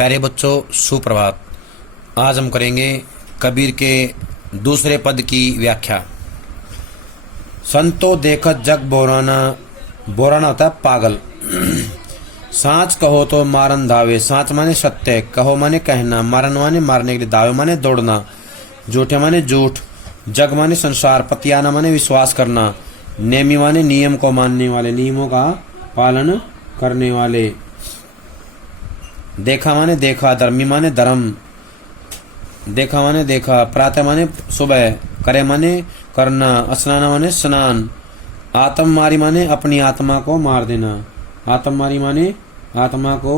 प्यारे बच्चों, सुप्रभात। आज हम करेंगे कबीर के दूसरे पद की व्याख्या। संतो देखत जग बोराना, बोराना होता है पागल। सांच कहो तो मारन धावे, सांच माने सत्य, कहो माने कहना, मारन माने मारने के लिए, दावे माने दौड़ना, झूठे माने झूठ, जग माने संसार, पतियाना माने विश्वास करना, नेमी माने नियम को मानने वाले, नियमों का पालन करने वाले, देखा माने देखा, धर्मी माने धर्म, देखा माने देखा, प्रातः माने सुबह, करे माने करना, स्नान माने स्नान, आत्म मारी माने अपनी आत्मा को मार देना, आत्म मारी माने आत्मा को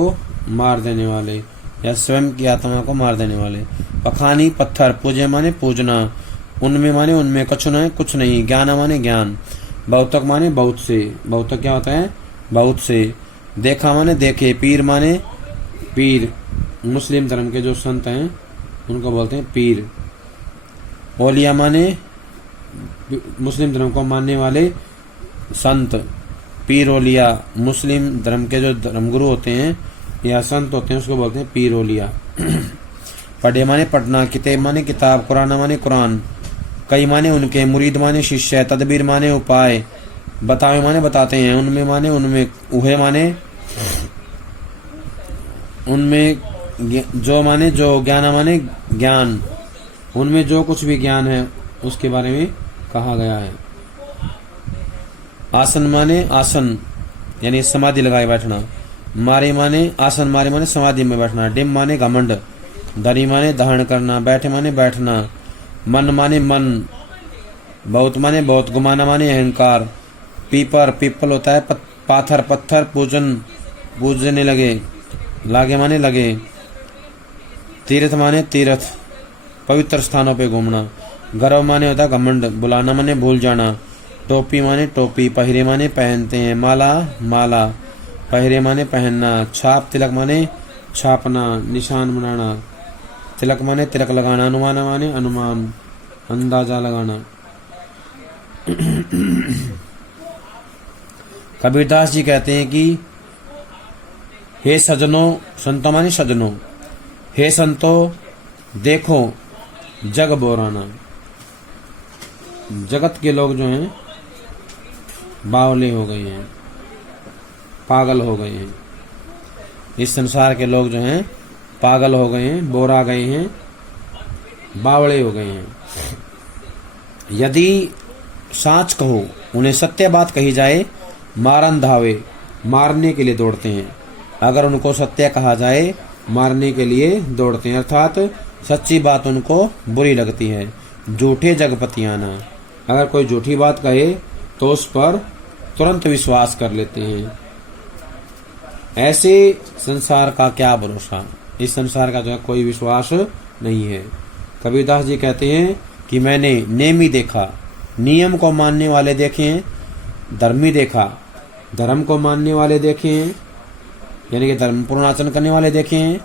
मार देने वाले या स्वयं की आत्मा को मार देने वाले, पखानी पत्थर, पूजे माने पूजना, उनमें माने उनमें, कुछ न कुछ नहीं, ज्ञान माने ज्ञान, बहुतक माने बहुत से, बहुतक क्या होता है बहुत से, देखा माने देखे, पीर माने पीर, मुस्लिम धर्म के जो संत हैं उनको बोलते हैं पीर, औलिया माने मुस्लिम धर्म को मानने वाले संत, पीर औलिया, मुस्लिम धर्म के जो धर्मगुरु होते हैं या संत होते हैं उसको बोलते हैं पीर औलिया। पढ़े माने पढ़ना, किताब माने किताब, कुरान माने कुरान, कई माने उनके, मुरीद माने शिष्य, तदबीर माने उपाय, बतावे माने बताते हैं, उनमें माने उनमें, उहे माने उनमें, जो माने जो, ज्ञान माने ज्ञान, उनमें जो कुछ भी ज्ञान है उसके बारे में कहा गया है। आसन माने आसन यानी समाधि लगाए बैठना, मारे माने आसन मारे माने समाधि में बैठना, डिम माने घमंड, धरी माने धारण करना, बैठे माने बैठना, मन माने मन, बहुत माने बहुत, गुमाना माने अहंकार, पीपर पीपल होता है पाथर पत्थर, पूजन पूजने लगे, लागे माने लगे, तीर्थ माने तीर्थ, पवित्र स्थानों पे घूमना, गर्व माने होता है घमंड, बुलाना माने भूल जाना, टोपी माने टोपी, पहरे माने पहनते हैं, माला माला, पहरे माने पहनना, छाप तिलक माने छापना, निशान बनाना, तिलक माने तिलक लगाना, अनुमान माने अनुमान, अंदाजा लगाना। कबीरदास जी कहते हैं कि हे सजनों, संतो माने सजनों, हे संतो देखो जग बोराना, जगत के लोग जो हैं बावले हो गए हैं, पागल हो गए हैं, इस संसार के लोग जो हैं पागल हो गए हैं, बोरा गए हैं, बावले हो गए हैं। यदि साच कहो, उन्हें सत्य बात कही जाए, मारन धावे, मारने के लिए दौड़ते हैं, अगर उनको सत्य कहा जाए मारने के लिए दौड़ते हैं, अर्थात सच्ची बात उनको बुरी लगती है। झूठे जगपतियाना, अगर कोई झूठी बात कहे तो उस पर तुरंत विश्वास कर लेते हैं। ऐसे संसार का क्या भरोसा, इस संसार का जो है कोई विश्वास नहीं है। कबीरदास जी कहते हैं कि मैंने नेमी देखा, नियम को मानने वाले देखे हैं, धर्मी देखा, धर्म को मानने वाले देखे हैं यानी कि धर्म पूर्ण आचरण करने वाले देखे हैं,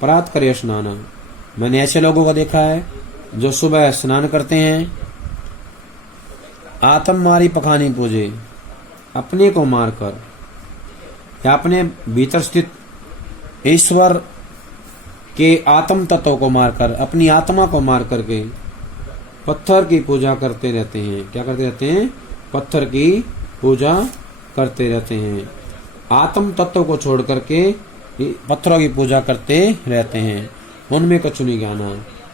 प्रात करे स्नाना, मैंने ऐसे लोगों को देखा है जो सुबह स्नान करते हैं, आत्म मारी पखानी पूजे, अपने को मारकर या अपने भीतर स्थित ईश्वर के आत्म तत्व को मारकर, अपनी आत्मा को मार करके पत्थर की पूजा करते रहते हैं। क्या करते रहते हैं? पत्थर की पूजा करते रहते हैं। आत्म तत्व को छोड़ करके पत्थरों की पूजा करते रहते हैं। उनमें कुछ नहीं ज्ञाना,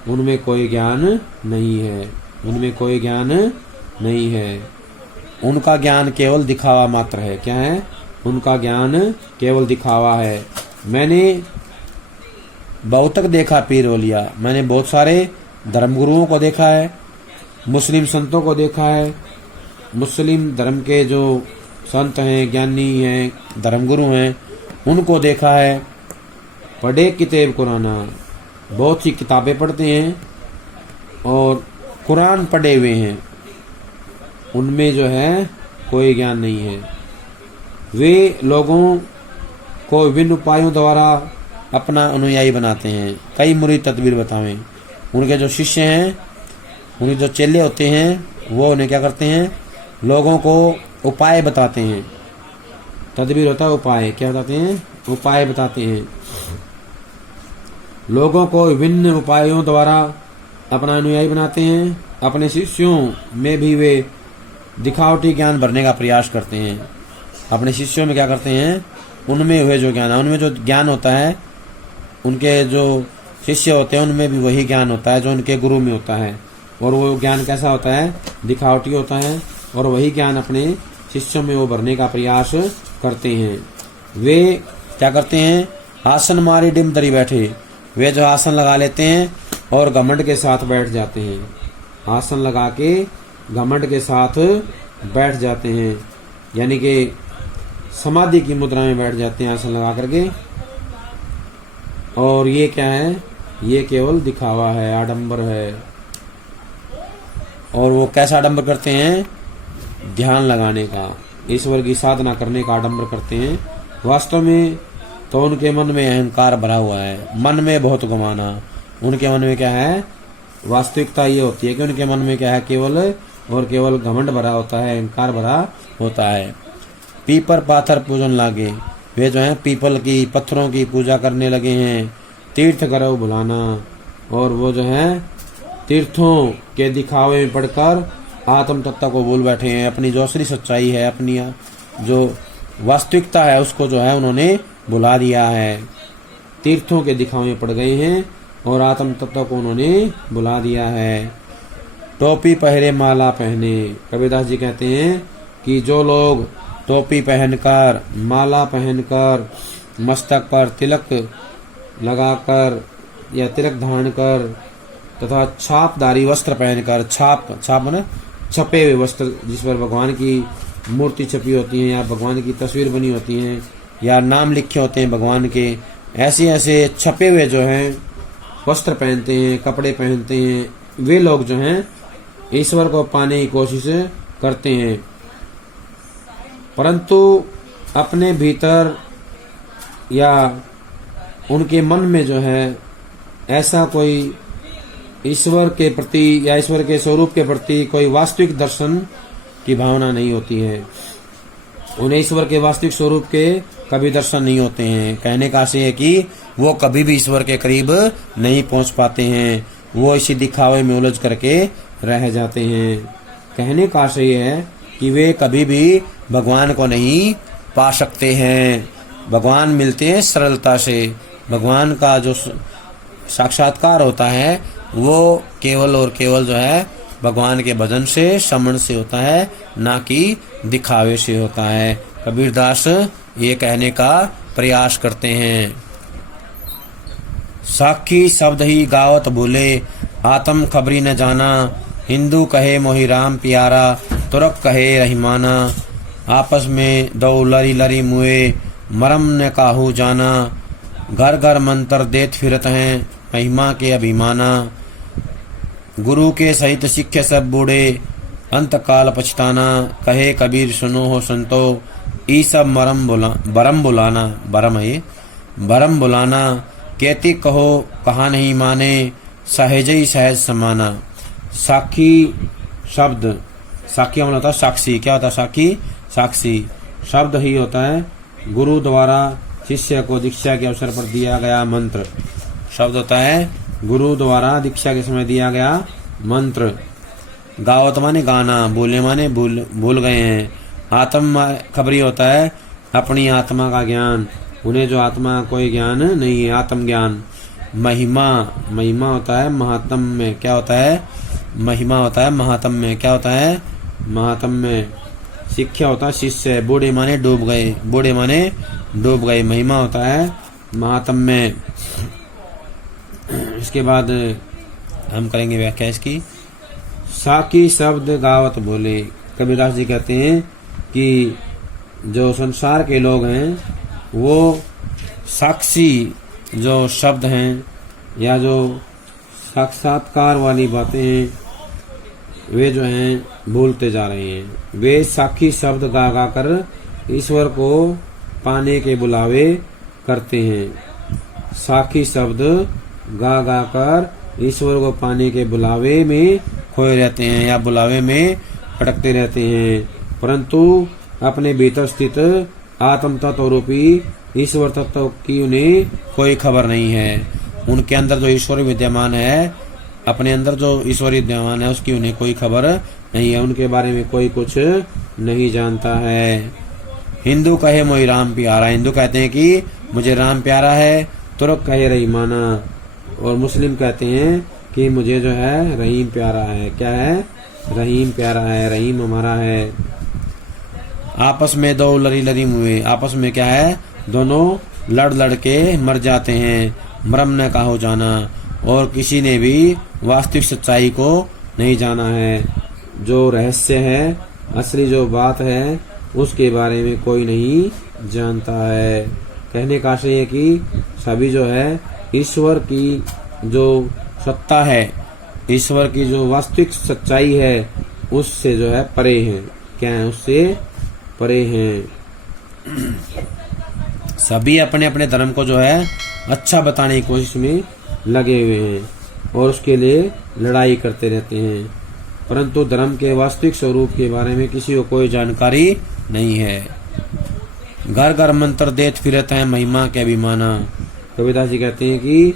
उनमें कोई ज्ञान नहीं है, उनमें कोई ज्ञान नहीं है। उनका ज्ञान केवल दिखावा मात्र है। क्या है? उनका ज्ञान केवल दिखावा है। मैंने बहुतक देखा पीर औलिया, मैंने बहुत सारे धर्मगुरुओं को देखा है, मुस्लिम संतों को देखा है, मुस्लिम धर्म के जो संत हैं, ज्ञानी हैं, धर्मगुरु हैं, उनको देखा है। पढ़े किताब कुराना, बहुत सी किताबें पढ़ते हैं और कुरान पढ़े हुए हैं, उनमें जो है कोई ज्ञान नहीं है। वे लोगों को विभिन्न उपायों द्वारा अपना अनुयायी बनाते हैं, कई मुरीद तदबीर बतावें। उनके जो शिष्य हैं, उनके जो चेले होते हैं, वो उन्हें क्या करते हैं? लोगों को उपाय बताते हैं। तदबीर होता है उपाय, क्या बताते हैं? उपाय बताते हैं। लोगों को विभिन्न उपायों द्वारा अपना अनुयायी बनाते हैं। अपने शिष्यों में भी वे दिखावटी ज्ञान भरने का प्रयास करते हैं। अपने शिष्यों में क्या करते हैं, उनमें हुए जो ज्ञान, उनमें जो ज्ञान होता है, उनके जो शिष्य होते हैं उनमें भी वही ज्ञान होता है जो उनके गुरु में होता है। और वो ज्ञान कैसा होता है, दिखावटी होता है। और वही ज्ञान अपने शिष्यों में वो भरने का प्रयास करते हैं। वे क्या करते हैं, आसन मारी डिम दरी बैठे, वे जो आसन लगा लेते हैं और घमंड के साथ बैठ जाते हैं। आसन लगा के घमंड के साथ बैठ जाते हैं, यानी कि समाधि की मुद्रा में बैठ जाते हैं आसन लगा करके। और ये क्या है, ये केवल दिखावा है, आडंबर है। और वो कैसा आडंबर करते हैं, ध्यान लगाने का, ईश्वर की साधना करने का आडंबर करते हैं। वास्तव में तो उनके मन में अहंकार भरा हुआ है, मन में बहुत गुमाना। उनके मन में क्या है, वास्तविकता ये होती है कि उनके मन में क्या है, केवल और केवल घमंड भरा होता है, अहंकार भरा होता है। पीपर पाथर पूजन लागे, वे जो है पीपल की, पत्थरों की पूजा करने लगे हैं। तीर्थ करो भुलाना, और वो जो है तीर्थों के दिखावे में पढ़कर आत्म तत्व को भूल बैठे हैं। अपनी जो असली सच्चाई है, अपनी जो वास्तविकता है, उसको जो है उन्होंने भुला दिया है। तीर्थों के दिखावे में पड़ गए हैं और आत्म तत्व को उन्होंने भुला दिया है। टोपी पहरे माला पहने, कबीरदास जी कहते हैं कि जो लोग टोपी पहनकर, माला पहनकर, मस्तक पर तिलक लगाकर या तिलक धारण कर तथा छापदारी वस्त्र पहनकर, छाप माने छपे हुए वस्त्र, जिस पर भगवान की मूर्ति छपी होती है या भगवान की तस्वीर बनी होती है या नाम लिखे होते हैं भगवान के, ऐसे छपे हुए जो हैं वस्त्र पहनते हैं, कपड़े पहनते हैं, वे लोग जो हैं ईश्वर को पाने की कोशिश करते हैं। परंतु अपने भीतर या उनके मन में जो है ऐसा कोई ईश्वर के प्रति या ईश्वर के स्वरूप के प्रति कोई वास्तविक दर्शन की भावना नहीं होती है। उन्हें ईश्वर के वास्तविक स्वरूप के कभी दर्शन नहीं होते हैं। कहने का आशय है कि वो कभी भी ईश्वर के करीब नहीं पहुंच पाते हैं, वो इसी दिखावे में उलझ करके रह जाते हैं। कहने का आशय है कि वे कभी भी भगवान को नहीं पा सकते हैं। भगवान मिलते हैं सरलता से। भगवान का जो साक्षात्कार होता है वो केवल और केवल जो है भगवान के भजन से, श्रवण से होता है, ना कि दिखावे से होता है। कबीरदास ये कहने का प्रयास करते हैं। साखी शब्द ही गावत भूले, आत्म खबरी न जाना, हिंदू कहे मोहि राम प्यारा, तुरक कहे रहीमाना, आपस में दो लरी लरी मुए, मरम न काहू जाना, घर घर मंत्र देत फिरत हैं, महिमा के अभिमाना, गुरु के सहित सिक्खे सब बूढ़े, अंत काल पछताना, कहे कबीर सुनो हो संतो, ई सब बरम बुलाना, कहती कहो कहा नहीं माने, सहज ही सहज समाना। साखी शब्द, साखी मतलब होता है साक्षी। क्या होता है साखी? साक्षी शब्द ही होता है गुरु द्वारा शिष्य को दीक्षा के अवसर पर दिया गया मंत्र। शब्द होता है गुरु द्वारा दीक्षा के समय दिया गया मंत्र। गावत माने गाना, बोले माने भूल गए हैं। आत्म खबरी होता है अपनी आत्मा का ज्ञान, उन्हें जो आत्मा कोई ज्ञान नहीं है, आत्म ज्ञान। महिमा होता है महात्म में। क्या होता है? महिमा होता है महात्म में। क्या होता है? महात्म में। शिक्षा होता है शिष्य। बूढ़े माने डूब गए। महिमा होता है महात्म में। इसके बाद हम करेंगे व्याख्या इसकी। साकी शब्द गावत बोले। कबीरदास जी कहते हैं कि जो संसार के लोग हैं वो साक्षी जो शब्द हैं या जो साक्षात्कार वाली बातें हैं वे जो हैं भूलते जा रहे हैं। वे साक्षी शब्द गा गा कर ईश्वर को पाने के बुलावे करते हैं। साक्षी शब्द गा गा कर ईश्वर को पाने के बुलावे में खोए रहते हैं या बुलावे में भटकते रहते हैं, परंतु अपने भीतर स्थित आत्म तत्व रूपी ईश्वर तत्व की उन्हें कोई खबर नहीं है। उनके अंदर जो ईश्वर विद्यमान है, अपने अंदर जो ईश्वर विद्यमान है, उसकी उन्हें कोई खबर नहीं है, उनके बारे में कोई कुछ नहीं जानता है। हिंदू कहे मोहि राम प्यारा, हिंदू कहते हैं कि मुझे राम प्यारा है। तुर्क कहे रहीमाना, और मुस्लिम कहते हैं कि मुझे जो है रहीम प्यारा है। क्या है? रहीम प्यारा है, रहीम हमारा है। आपस में दो लड़ी लड़ी हुए, आपस में क्या है? दोनों लड़ लड़ के मर जाते हैं। मरम न का हो जाना, और किसी ने भी वास्तविक सच्चाई को नहीं जाना है। जो रहस्य है, असली जो बात है, उसके बारे में कोई नहीं जानता है। कहने का आशय है कि सभी जो है ईश्वर की जो सत्ता है, ईश्वर की जो वास्तविक सच्चाई है, उससे जो है परे हैं। क्या है? उससे परे हैं। सभी अपने अपने धर्म को जो है अच्छा बताने की कोशिश में लगे हुए हैं और उसके लिए लड़ाई करते रहते हैं, परंतु धर्म के वास्तविक स्वरूप के बारे में किसी को कोई जानकारी नहीं है। घर घर मंत्र देत फिरत है महिमा के अभिमाना। कबीरदास जी कहते हैं कि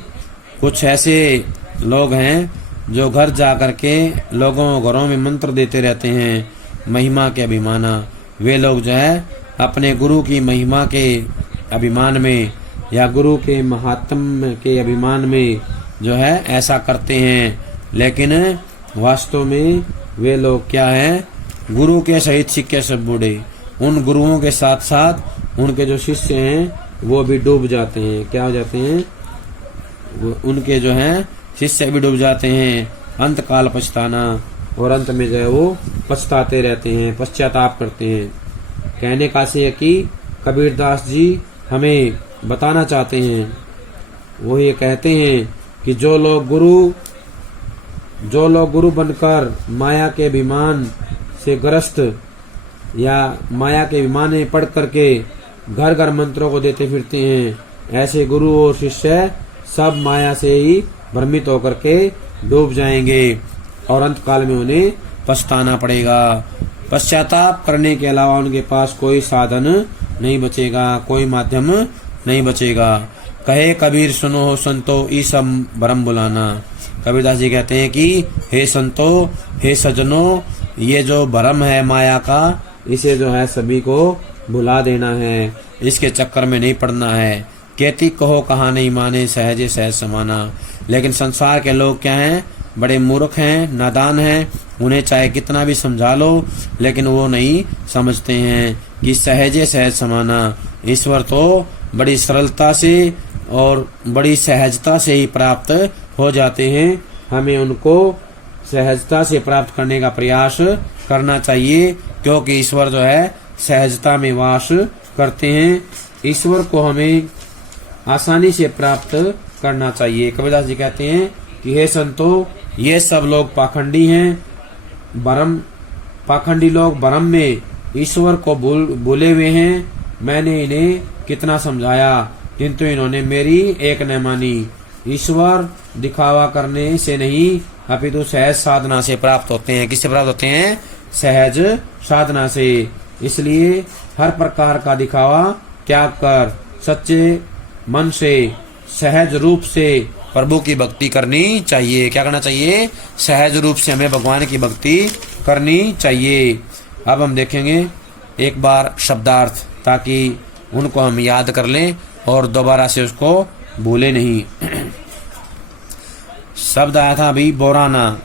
कुछ ऐसे लोग हैं जो घर जा करके लोगों घरों में मंत्र देते रहते हैं महिमा के अभिमाना। वे लोग जो है अपने गुरु की महिमा के अभिमान में या गुरु के महात्म्य के अभिमान में जो है ऐसा करते हैं, लेकिन वास्तव में वे लोग क्या हैं? गुरु के सहित सिक्के सब बूढ़े। उन गुरुओं के साथ साथ उनके जो शिष्य हैं वो भी डूब जाते हैं। क्या हो जाते हैं? उनके जो हैं शिष्य भी डूब जाते हैं। अंत काल पछताना, और अंत में जो है वो पछताते रहते हैं, पश्चाताप करते हैं। कहने का से है कि कबीरदास जी हमें बताना चाहते हैं, वो ये कहते हैं कि जो लोग गुरु बनकर माया के अभिमान से ग्रस्त या माया के अभिमान में पढ़ करके घर घर मंत्रों को देते फिरते हैं, ऐसे गुरु और शिष्य सब माया से ही भ्रमित होकर के डूब जाएंगे और अंत काल में उन्हें पछताना पड़ेगा। पश्चाताप करने के अलावा उनके पास कोई साधन नहीं बचेगा, कोई माध्यम नहीं बचेगा। कहे कबीर सुनो हो संतो ई सब भरम बुलाना। कबीरदास जी कहते हैं कि हे संतो, हे सजनों, ये जो भरम है माया का, इसे जो है सभी को भुला देना है, इसके चक्कर में नहीं पड़ना है। कहती कहो कहा नहीं माने सहजे सहज समाना। लेकिन संसार के लोग क्या हैं? बड़े मूर्ख हैं, नादान हैं। उन्हें चाहे कितना भी समझा लो, लेकिन वो नहीं समझते हैं कि सहजे सहज समाना। ईश्वर तो बड़ी सरलता से और बड़ी सहजता से ही प्राप्त हो जाते हैं। हमें उनको सहजता से प्राप्त करने का प्रयास करना चाहिए, क्योंकि ईश्वर जो है सहजता में वास करते हैं। ईश्वर को हमें आसानी से प्राप्त करना चाहिए। कबीरदास जी कहते हैं कि हे संतो, ये सब लोग पाखंडी हैं, पाखंडी लोग भ्रम में ईश्वर को भूले हुए हैं। मैंने इन्हें कितना समझाया, किंतु इन्होंने मेरी एक न मानी। ईश्वर दिखावा करने से नहीं, अपितु सहज साधना से प्राप्त होते हैं। किससे प्राप्त होते हैं? सहज साधना से। इसलिए हर प्रकार का दिखावा त्याग कर सच्चे मन से सहज रूप से प्रभु की भक्ति करनी चाहिए। क्या करना चाहिए? सहज रूप से हमें भगवान की भक्ति करनी चाहिए। अब हम देखेंगे एक बार शब्दार्थ, ताकि उनको हम याद कर लें और दोबारा से उसको भूले नहीं। शब्द आया था अभी बोराना,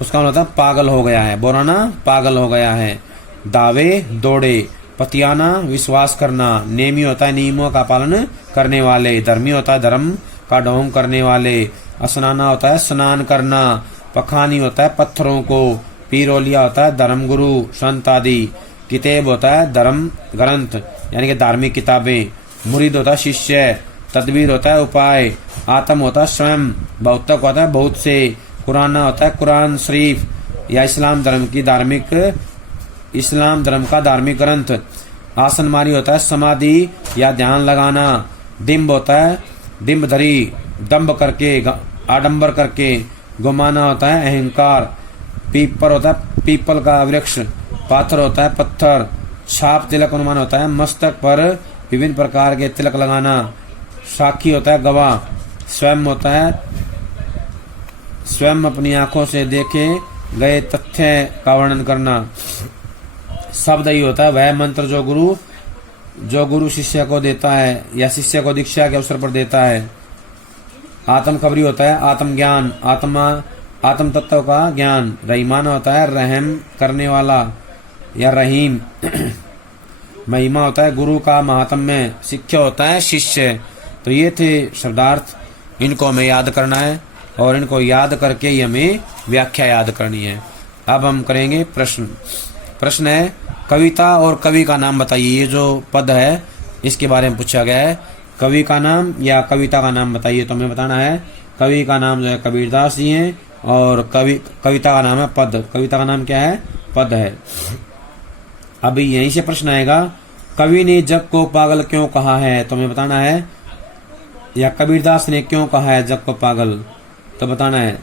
उसका मतलब पागल हो गया है। बोराना पागल हो गया है। दावे दौड़े, पतियाना विश्वास करना, नेमी होता है नियमों का पालन करने वाले, धर्मी होता है धर्म का ढोंग करने वाले, स्नाना होता है स्नान करना, पखानी होता है पत्थरों को, पीरोलिया होता है धर्मगुरु संत आदि, किताब होता है धर्म ग्रंथ यानी कि धार्मिक किताबें, मुरीद होता है शिष्य, तदबीर होता है उपाय, आत्म होता है स्वयं, बहुतक होता है बहुत से, कुराना होता है कुरान शरीफ या इस्लाम धर्म का धार्मिक ग्रंथ, आसनमारी होता है समाधि या ध्यान लगाना, डिम्ब होता है डिम्बधरी दम्भ करके आडंबर करके, गुमाना होता है अहंकार, पीपर होता है पीपल का वृक्ष, पाथर होता है पत्थर, छाप तिलक अनुमान होता है मस्तक पर विभिन्न प्रकार के तिलक लगाना, साखी होता है गवाह, स्वयं होता है स्वयं अपनी आंखों से देखे गए तथ्य का वर्णन करना। शब्द ही होता है वह मंत्र जो गुरु शिष्य को देता है या शिष्य को दीक्षा के अवसर पर देता है। आत्म खबरी होता है आत्मज्ञान, आत्म तत्व का ज्ञान। रहीमान होता है रहम करने वाला या रहीम। महिमा होता है गुरु का महात्म्य। शिष्य होता है शिष्य। तो ये थे शब्दार्थ, इनको हमें याद करना है और इनको याद करके ही हमें व्याख्या याद करनी है। अब हम करेंगे प्रश्न। प्रश्न है कविता और कवि का नाम बताइए। ये जो पद है इसके बारे में पूछा गया है। कवि का नाम या कविता का नाम बताइए। तो हमें बताना है कवि का नाम जो है कबीरदास जी हैं और कविता का नाम है पद। कविता का नाम क्या है? पद है। अभी यहीं से प्रश्न आएगा कवि ने जग को पागल क्यों कहा है। तो हमें बताना है या कबीरदास ने क्यों कहा है जग को पागल। तो बताना है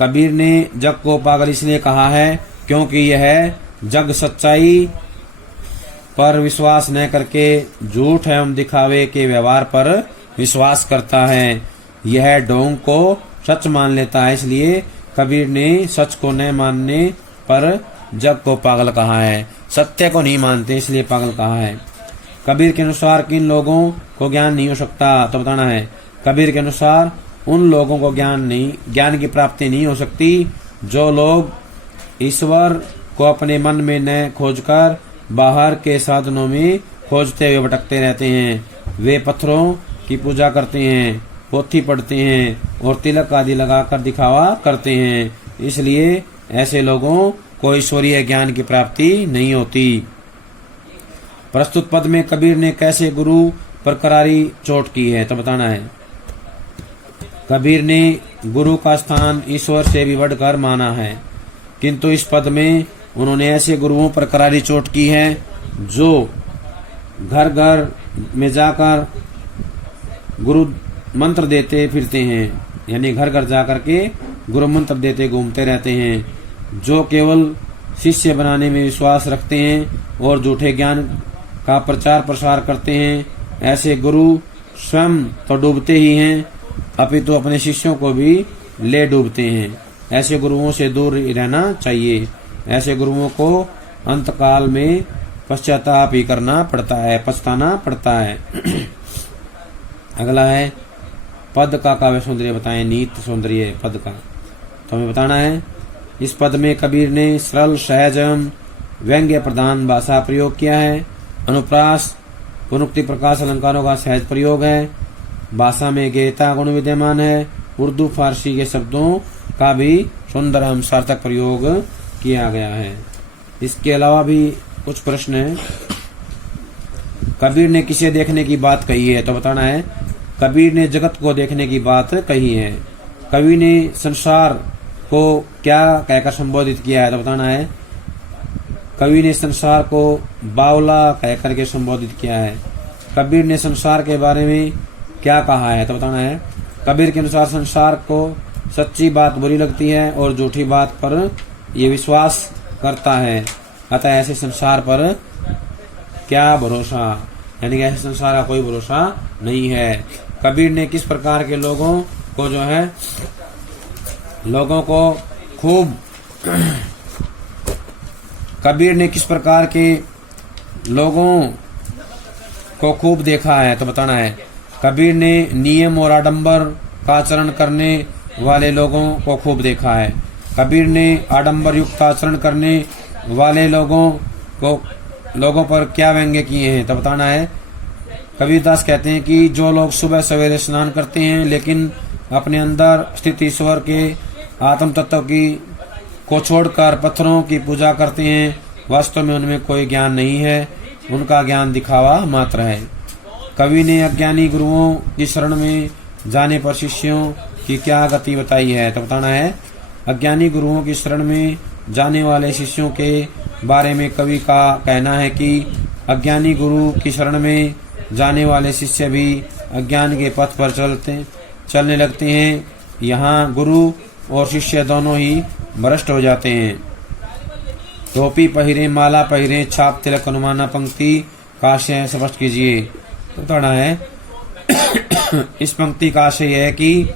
कबीर ने जग को पागल इसलिए कहा है क्योंकि यह जग सच्चाई पर विश्वास न करके झूठ एवं दिखावे के व्यवहार पर विश्वास करता है। यह ढोंग को सच मान लेता है, इसलिए कबीर ने सच को न मानने पर जग को पागल कहा है। सत्य को नहीं मानते इसलिए पागल कहा है। कबीर के अनुसार किन लोगों को ज्ञान नहीं हो सकता। तो बताना है कबीर के अनुसार उन लोगों को ज्ञान की प्राप्ति नहीं हो सकती जो लोग ईश्वर को अपने मन में न खोजकर बाहर के साधनों में खोजते हुए भटकते रहते हैं। वे पत्थरों की पूजा करते हैं, पोथी पढ़ते हैं और तिलक आदि लगाकर दिखावा करते हैं, इसलिए ऐसे लोगों को ईश्वरीय ज्ञान की प्राप्ति नहीं होती। प्रस्तुत पद में कबीर ने कैसे गुरु पर करारी चोट की है। तो बताना है कबीर ने गुरु का स्थान ईश्वर से भी बढ़कर माना है, किंतु इस पद में उन्होंने ऐसे गुरुओं पर करारी चोट की है जो घर घर में जाकर गुरु मंत्र देते फिरते हैं, यानी घर घर जाकर के गुरु मंत्र देते घूमते रहते हैं, जो केवल शिष्य बनाने में विश्वास रखते हैं और झूठे ज्ञान का प्रचार प्रसार करते हैं। ऐसे गुरु स्वयं तो डूबते ही हैं अपितु अपने शिष्यों को भी ले डूबते हैं। ऐसे गुरुओं से दूर रहना चाहिए। ऐसे गुरुओं को अंतकाल में पश्चाताप ही करना पड़ता है, पछताना पड़ता है। अगला है पद का काव्य सौंदर्य बताएं। नीत सौंदर्य पद का। तो हमें बताना है इस पद में कबीर ने सरल सहज एवं व्यंग्य प्रधान भाषा प्रयोग किया है। अनुप्रास पुनरुक्ति प्रकाश अलंकारों का सहज प्रयोग है। भाषा में गहता गुण विद्यमान है। उर्दू फारसी के शब्दों का भी सुंदर एवं सार्थक प्रयोग किया गया है। इसके अलावा भी कुछ प्रश्न हैं। कबीर ने किसे देखने की बात कही है। तो बताना है कबीर ने जगत को देखने की बात कही है। कवि ने संसार को क्या कहकर संबोधित किया है। तो बताना है कवि ने संसार को बावला कहकर के संबोधित किया है। कबीर ने संसार के बारे में क्या कहा है। तो बताना है कबीर के अनुसार संसार को सच्ची बात बुरी लगती है और झूठी बात पर ये विश्वास करता है, अतः ऐसे संसार पर क्या भरोसा, यानी कि ऐसे संसार का कोई भरोसा नहीं है। कबीर ने किस प्रकार के लोगों को जो है कबीर ने किस प्रकार के लोगों को खूब देखा है। तो बताना है कबीर ने नियम और आडंबर का आचरण करने वाले लोगों को खूब देखा है। कबीर ने आडंबर युक्त आचरण करने वाले लोगों पर क्या व्यंग्य किए हैं। तो बताना है कबीरदास कहते हैं कि जो लोग सुबह सवेरे स्नान करते हैं लेकिन अपने अंदर स्थित ईश्वर के आत्म तत्व को छोड़कर पत्थरों की पूजा करते हैं, वास्तव में उनमें कोई ज्ञान नहीं है, उनका ज्ञान दिखावा मात्र है। कवि ने अज्ञानी गुरुओं की शरण में जाने पर शिष्यों की क्या गति बताई है। तो बताना है अज्ञानी गुरुओं की शरण में जाने वाले शिष्यों के बारे में कवि का कहना है कि अज्ञानी गुरु की शरण में जाने वाले शिष्य भी अज्ञान के पथ पर चलने लगते हैं। यहाँ गुरु और शिष्य दोनों ही भ्रष्ट हो जाते हैं। टोपी पहिरे, माला पहिरे, छाप तिलक अनुमाना पंक्ति का आशय स्पष्ट कीजिए। तो बताना है इस पंक्ति का आशय है कि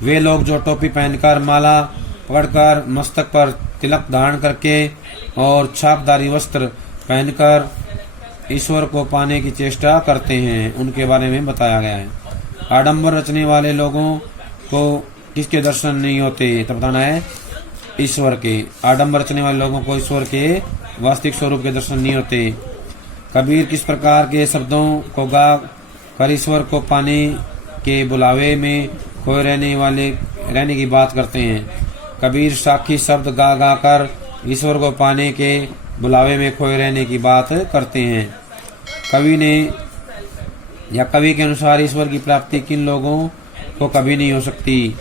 वे लोग जो टोपी पहनकर, माला पकड़कर, मस्तक पर तिलक धारण करके और छापदारी वस्त्र पहनकर ईश्वर को पाने की चेष्टा करते हैं, उनके बारे में बताया गया है। आडंबर रचने वाले लोगों को किसके दर्शन नहीं होते? तो बताना है ईश्वर के। आडंबर रचने वाले लोगों को ईश्वर के वास्तविक स्वरूप के दर्शन नहीं होते। कबीर किस प्रकार के शब्दों को गा कर ईश्वर को पाने के बुलावे में खोए रहने की बात करते हैं। कबीर साखी शब्द गा गा कर ईश्वर को पाने के बुलावे में खोए रहने की बात करते हैं। कवि के अनुसार ईश्वर की प्राप्ति किन लोगों को कभी नहीं हो सकती?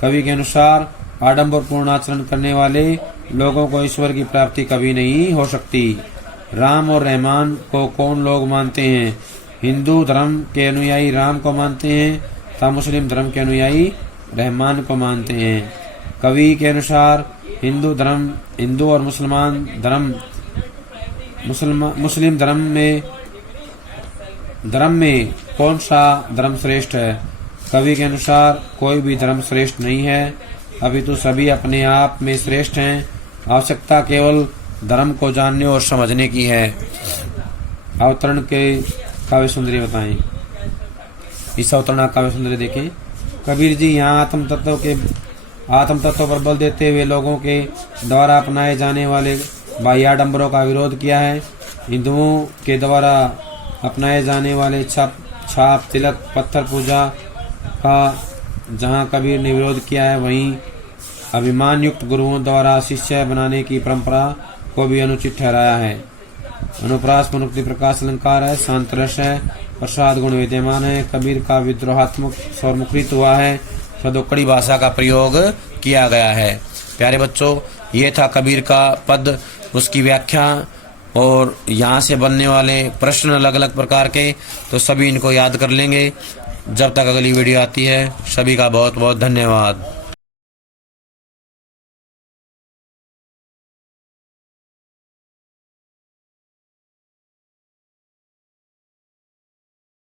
कवि के अनुसार आडंबर पूर्ण आचरण करने वाले लोगों को ईश्वर की प्राप्ति कभी नहीं हो सकती। राम और रहमान को कौन लोग मानते हैं? हिंदू धर्म के अनुयायी राम को मानते हैं तथा मुस्लिम धर्म के अनुयायी रहमान को मानते हैं। कवि के अनुसार हिंदू और मुस्लिम धर्म में कौन सा धर्म श्रेष्ठ है? कवि के अनुसार कोई भी धर्म श्रेष्ठ नहीं है, अपितु सभी अपने आप में श्रेष्ठ हैं। आवश्यकता केवल धर्म को जानने और समझने की है। अवतरण के काव्य सुंदरी बताएं। इस अवतरण काव्य सुंदरी देखें। कबीर जी यहाँ आत्म तत्व पर बल देते हुए लोगों के द्वारा अपनाए जाने वाले बाह्य आडंबरों का विरोध किया है। हिंदुओं के द्वारा अपनाए जाने वाले छाप तिलक पत्थर पूजा का जहाँ कबीर ने विरोध किया है, वहीं अभिमान युक्त गुरुओं द्वारा शिष्य बनाने की परंपरा को भी अनुचित ठहराया है। अनुप्रास मनुक्ति प्रकाश अलंकार है, शांत रस है, प्रसाद गुण विद्यमान है। कबीर का विद्रोहात्मक स्वरमुखरित हुआ है, सदोकड़ी भाषा का प्रयोग किया गया है। प्यारे बच्चों, ये था कबीर का पद, उसकी व्याख्या और यहाँ से बनने वाले प्रश्न अलग अलग प्रकार के, तो सभी इनको याद कर लेंगे। जब तक अगली वीडियो आती है, सभी का बहुत बहुत धन्यवाद।